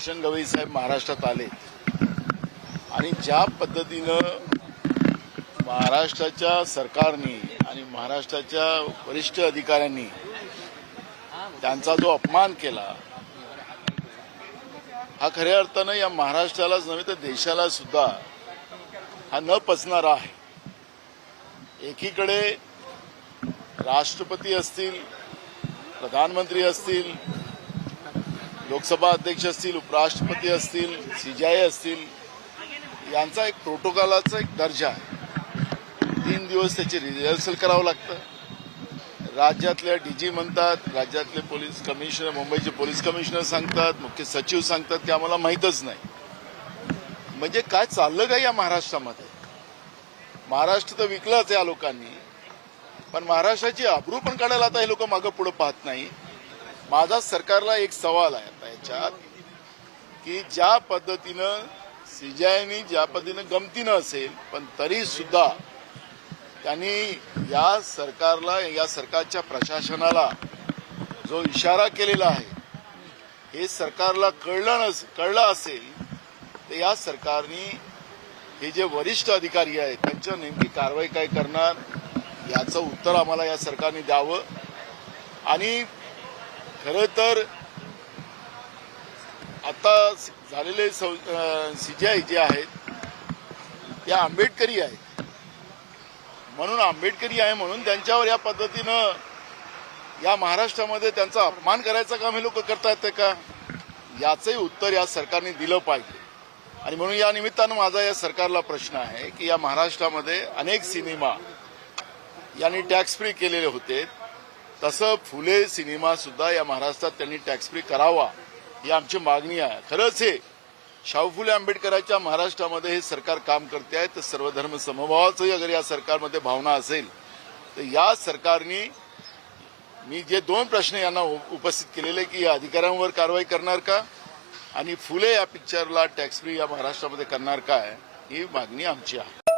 भूषण गवई साहेब महाराष्ट्रात आले. आणि ज्या पद्धतीनं महाराष्ट्राच्या सरकारने आणि महाराष्ट्राच्या वरिष्ठ अधिकाऱ्यांनी त्यांचा जो अपमान केला हा खऱ्या अर्थानं या महाराष्ट्रालाच नव्हे तर देशाला सुद्धा हा न पचणारा आहे. एकीकडे राष्ट्रपती असतील प्रधानमंत्री असतील लोकसभा अध्यक्ष असतील उपराष्ट्रपती असतील सीजीआय असतील यांचा एक प्रोटोकॉलाचा एक दर्जा आहे. तीन दिवस त्याची रिहर्सल करावं लागतं. राज्यातल्या डीजी म्हणतात राज्यातले पोलीस कमिशनर मुंबईचे पोलीस कमिशनर सांगतात मुख्य सचिव सांगतात ते आम्हाला माहीतच नाही. म्हणजे काय चाललं का या महाराष्ट्रामध्ये? महाराष्ट्र तर विकलाच या लोकांनी. पण महाराष्ट्राची अब्रू पण काढायला आता हे लोक मागं पुढे पाहत नाही. माझा सरकारला एक सवाल आहे आता याच्यात की ज्या पद्धतीनं सीजीआयनी ज्या पद्धतीनं गमतीनं असेल पण तरी सुद्धा त्यांनी या सरकारला या सरकारच्या प्रशासनाला जो इशारा केलेला आहे हे सरकारला कळलं नस कळलं असेल तर या सरकारने हे जे वरिष्ठ अधिकारी आहेत त्यांच्या नेमकी कारवाई काय करणार याचं उत्तर आम्हाला या सरकारने द्यावं. आणि खरं तर आता झालेले सीजीआय जे आहेत त्या आंबेडकरी आहेत. म्हणून आंबेडकरी आहे म्हणून त्यांच्यावर या पद्धतीनं या महाराष्ट्रामध्ये त्यांचा अपमान करायचं काम हे लोक करतायत का? याचंही उत्तर या सरकारने दिलं पाहिजे. आणि म्हणून या निमित्तानं माझा या सरकारला प्रश्न आहे की या महाराष्ट्रामध्ये अनेक सिनेमा यांनी टॅक्स फ्री केलेले होते. तसं फुले सिनेमा सुद्धा या महाराष्ट्रात त्यांनी टॅक्स फ्री करावा ही आमची मागणी आहे. खरंच हे शाहू फुले आंबेडकरांच्या महाराष्ट्रामध्ये हे सरकार काम करते आहे तर सर्वधर्म समभावाचंही अगर या सरकारमध्ये भावना असेल तर या सरकारने मी जे दोन प्रश्न यांना उपस्थित केलेले की या अधिकाऱ्यांवर कारवाई करणार का आणि फुले या पिक्चरला टॅक्स फ्री या महाराष्ट्रामध्ये करणार काय ही मागणी आमची आहे.